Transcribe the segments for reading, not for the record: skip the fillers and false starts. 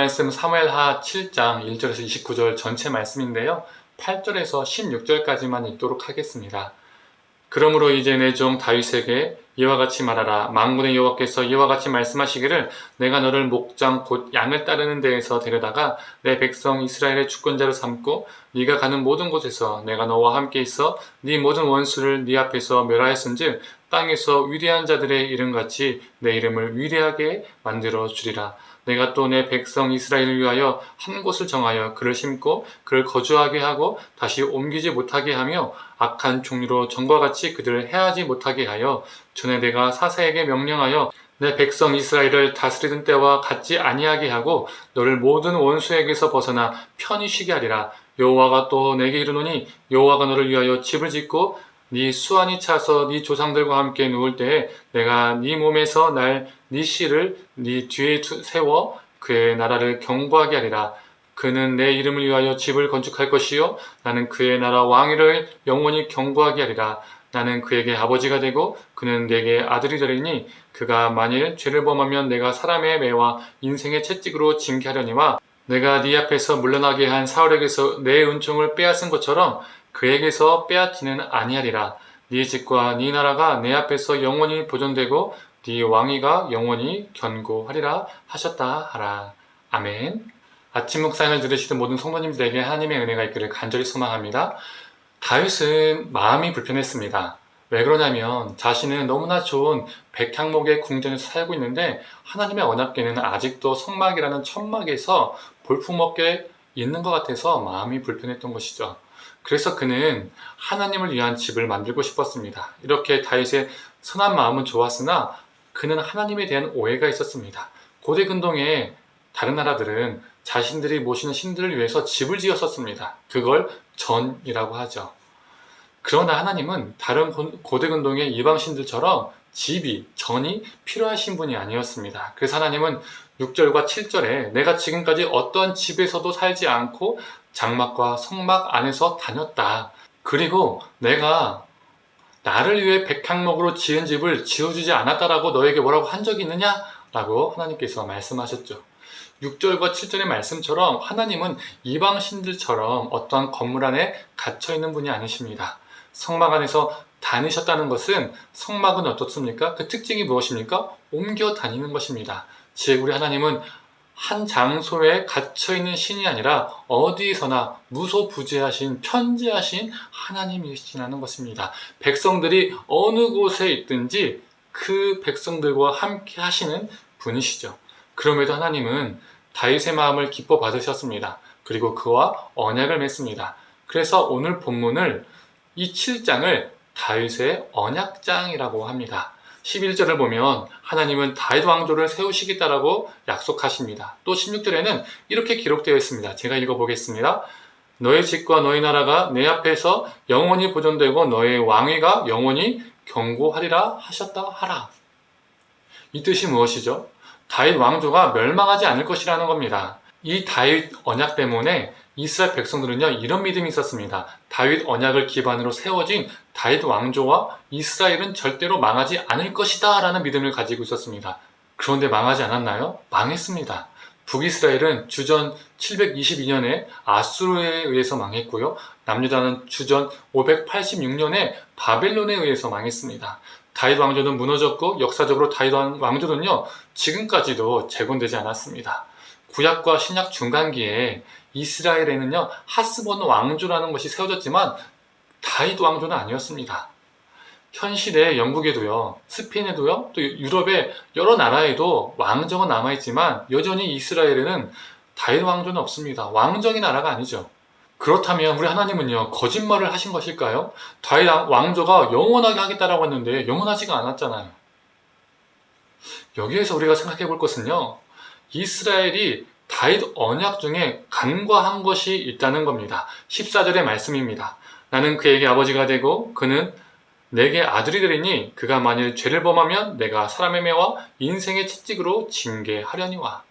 말씀 사무엘하 7장 1절에서 29절 전체 말씀인데요. 8절에서 16절까지만 읽도록 하겠습니다. 그러므로 이제 내 종 다윗에게 이와 같이 말하라. 만군의 여호와께서 이와 같이 말씀하시기를 내가 너를 목장 곧 양을 따르는 데에서 데려다가 내 백성 이스라엘의 주권자로 삼고 네가 가는 모든 곳에서 내가 너와 함께 있어 네 모든 원수를 네 앞에서 멸하였은즉 땅에서 위대한 자들의 이름같이 내 이름을 위대하게 만들어 주리라. 내가 또 내 백성 이스라엘을 위하여 한 곳을 정하여 그를 심고 그를 거주하게 하고 다시 옮기지 못하게 하며 악한 종류로 전과 같이 그들을 해하지 못하게 하여 전에 내가 사사에게 명령하여 내 백성 이스라엘을 다스리던 때와 같지 아니하게 하고 너를 모든 원수에게서 벗어나 편히 쉬게 하리라. 여호와가 또 내게 이르노니 여호와가 너를 위하여 집을 짓고 네 수완이 차서 네 조상들과 함께 누울 때에 내가 네 몸에서 날 네 씨를 네 뒤에 세워 그의 나라를 견고하게 하리라. 그는 내 이름을 위하여 집을 건축할 것이요 나는 그의 나라 왕위를 영원히 견고하게 하리라. 나는 그에게 아버지가 되고 그는 내게 아들이 되리니 그가 만일 죄를 범하면 내가 사람의 매와 인생의 채찍으로 징계하려니와 내가 네 앞에서 물러나게 한 사울에게서 내 은총을 빼앗은 것처럼 그에게서 빼앗지는 아니하리라. 네 집과 네 나라가 내 앞에서 영원히 보존되고 네 왕위가 영원히 견고하리라 하셨다 하라. 아멘. 아침 묵상을 들으시던 모든 성도님들에게 하나님의 은혜가 있기를 간절히 소망합니다. 다윗은 마음이 불편했습니다. 왜 그러냐면 자신은 너무나 좋은 백향목의 궁전에서 살고 있는데 하나님의 언약궤는 아직도 성막이라는 천막에서 볼품없게 있는 것 같아서 마음이 불편했던 것이죠. 그래서 그는 하나님을 위한 집을 만들고 싶었습니다. 이렇게 다윗의 선한 마음은 좋았으나 그는 하나님에 대한 오해가 있었습니다. 고대 근동의 다른 나라들은 자신들이 모시는 신들을 위해서 집을 지었었습니다. 그걸 전이라고 하죠. 그러나 하나님은 다른 고대 근동의 이방 신들처럼 집이, 전이 필요하신 분이 아니었습니다. 그래서 하나님은 6절과 7절에 내가 지금까지 어떤 집에서도 살지 않고 장막과 성막 안에서 다녔다. 그리고 내가 나를 위해 백향목으로 지은 집을 지어주지 않았다라고 너에게 뭐라고 한 적이 있느냐? 라고 하나님께서 말씀하셨죠. 6절과 7절의 말씀처럼 하나님은 이방 신들처럼 어떠한 건물 안에 갇혀있는 분이 아니십니다. 성막 안에서 다니셨다는 것은 성막은 어떻습니까? 그 특징이 무엇입니까? 옮겨 다니는 것입니다. 즉 우리 하나님은 한 장소에 갇혀있는 신이 아니라 어디서나 무소부재하신 편재하신 하나님이시라는 것입니다. 백성들이 어느 곳에 있든지 그 백성들과 함께 하시는 분이시죠. 그럼에도 하나님은 다윗의 마음을 기뻐 받으셨습니다. 그리고 그와 언약을 맺습니다. 그래서 오늘 본문을 이 7장을 다윗의 언약장이라고 합니다. 11절을 보면 하나님은 다윗 왕조를 세우시겠다라고 약속하십니다. 또 16절에는 이렇게 기록되어 있습니다. 제가 읽어보겠습니다. 너의 집과 너의 나라가 내 앞에서 영원히 보존되고 너의 왕위가 영원히 견고하리라 하셨다 하라. 이 뜻이 무엇이죠? 다윗 왕조가 멸망하지 않을 것이라는 겁니다. 이 다윗 언약 때문에 이스라엘 백성들은요 이런 믿음이 있었습니다. 다윗 언약을 기반으로 세워진 다윗 왕조와 이스라엘은 절대로 망하지 않을 것이다 라는 믿음을 가지고 있었습니다. 그런데 망하지 않았나요? 망했습니다. 북이스라엘은 주전 722년에 아수르에 의해서 망했고요. 남유다는 주전 586년에 바벨론에 의해서 망했습니다. 다윗 왕조는 무너졌고 역사적으로 다윗 왕조는요 지금까지도 재건되지 않았습니다. 구약과 신약 중간기에 이스라엘에는요 하스본 왕조라는 것이 세워졌지만 다윗 왕조는 아니었습니다. 현실에 영국에도요 스페인에도요 또 유럽의 여러 나라에도 왕정은 남아있지만 여전히 이스라엘에는 다윗 왕조는 없습니다. 왕정의 나라가 아니죠. 그렇다면 우리 하나님은요 거짓말을 하신 것일까요? 다윗 왕조가 영원하게 하겠다라고 했는데 영원하지가 않았잖아요. 여기에서 우리가 생각해 볼 것은요 이스라엘이 다윗 언약 중에 간과한 것이 있다는 겁니다. 14절의 말씀입니다. 나는 그에게 아버지가 되고 그는 내게 아들이 되리니 그가 만일 죄를 범하면 내가 사람의 매와 인생의 채찍으로 징계하려니와.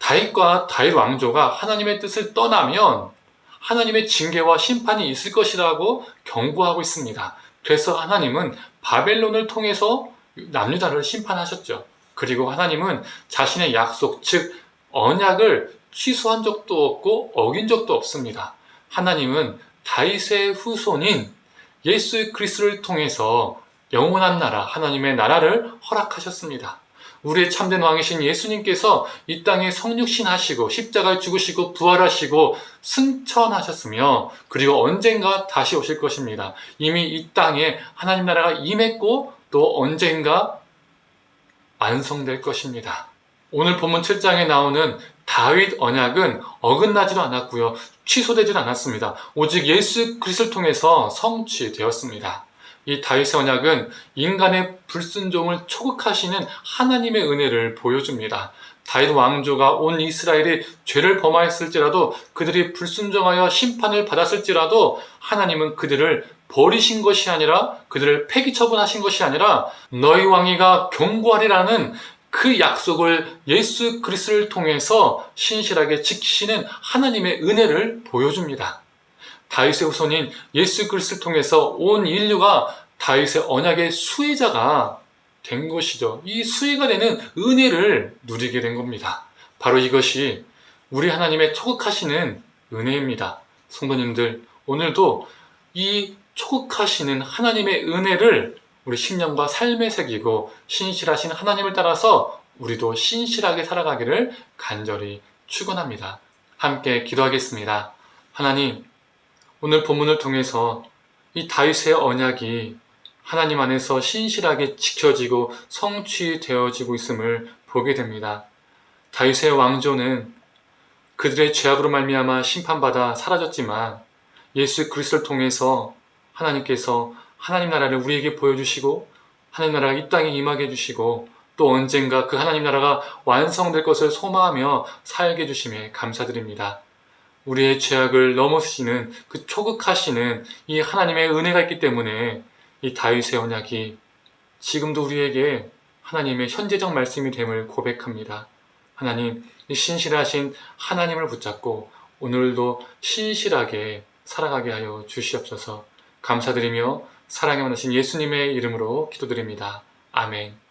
다윗과 다윗 왕조가 하나님의 뜻을 떠나면 하나님의 징계와 심판이 있을 것이라고 경고하고 있습니다. 그래서 하나님은 바벨론을 통해서 남유다를 심판하셨죠. 그리고 하나님은 자신의 약속, 즉 언약을 취소한 적도 없고 어긴 적도 없습니다. 하나님은 다윗의 후손인 예수 그리스도를 통해서 영원한 나라, 하나님의 나라를 허락하셨습니다. 우리의 참된 왕이신 예수님께서 이 땅에 성육신 하시고 십자가에 죽으시고 부활하시고 승천하셨으며 그리고 언젠가 다시 오실 것입니다. 이미 이 땅에 하나님 나라가 임했고 또 언젠가 완성될 것입니다. 오늘 본문 7장에 나오는 다윗 언약은 어긋나지도 않았고요. 취소되지도 않았습니다. 오직 예수 그리스도를 통해서 성취되었습니다. 이 다윗의 언약은 인간의 불순종을 초극하시는 하나님의 은혜를 보여줍니다. 다윗 왕조가 온 이스라엘이 죄를 범하였을지라도 그들이 불순종하여 심판을 받았을지라도 하나님은 그들을 버리신 것이 아니라 그들을 폐기 처분하신 것이 아니라 너희 왕위가 견고하리라는 그 약속을 예수 그리스도를 통해서 신실하게 지키시는 하나님의 은혜를 보여줍니다. 다윗의 후손인 예수 그리스도를 통해서 온 인류가 다윗의 언약의 수혜자가 된 것이죠. 이 수혜가 되는 은혜를 누리게 된 겁니다. 바로 이것이 우리 하나님의 초극하시는 은혜입니다. 성도님들, 오늘도 이 초극하시는 하나님의 은혜를 우리 심령과 삶에 새기고 신실하신 하나님을 따라서 우리도 신실하게 살아가기를 간절히 축원합니다. 함께 기도하겠습니다. 하나님, 오늘 본문을 통해서 이 다윗의 언약이 하나님 안에서 신실하게 지켜지고 성취되어지고 있음을 보게 됩니다. 다윗의 왕조는 그들의 죄악으로 말미암아 심판받아 사라졌지만 예수 그리스도를 통해서 하나님께서 하나님 나라를 우리에게 보여주시고 하나님 나라가 이 땅에 임하게 해주시고 또 언젠가 그 하나님 나라가 완성될 것을 소망하며 살게 해주심에 감사드립니다. 우리의 죄악을 넘어서시는 그 초극하시는 이 하나님의 은혜가 있기 때문에 이 다윗의 언약이 지금도 우리에게 하나님의 현재적 말씀이 됨을 고백합니다. 하나님, 이 신실하신 하나님을 붙잡고 오늘도 신실하게 살아가게 하여 주시옵소서. 감사드리며 사랑에 원하신 예수님의 이름으로 기도드립니다. 아멘.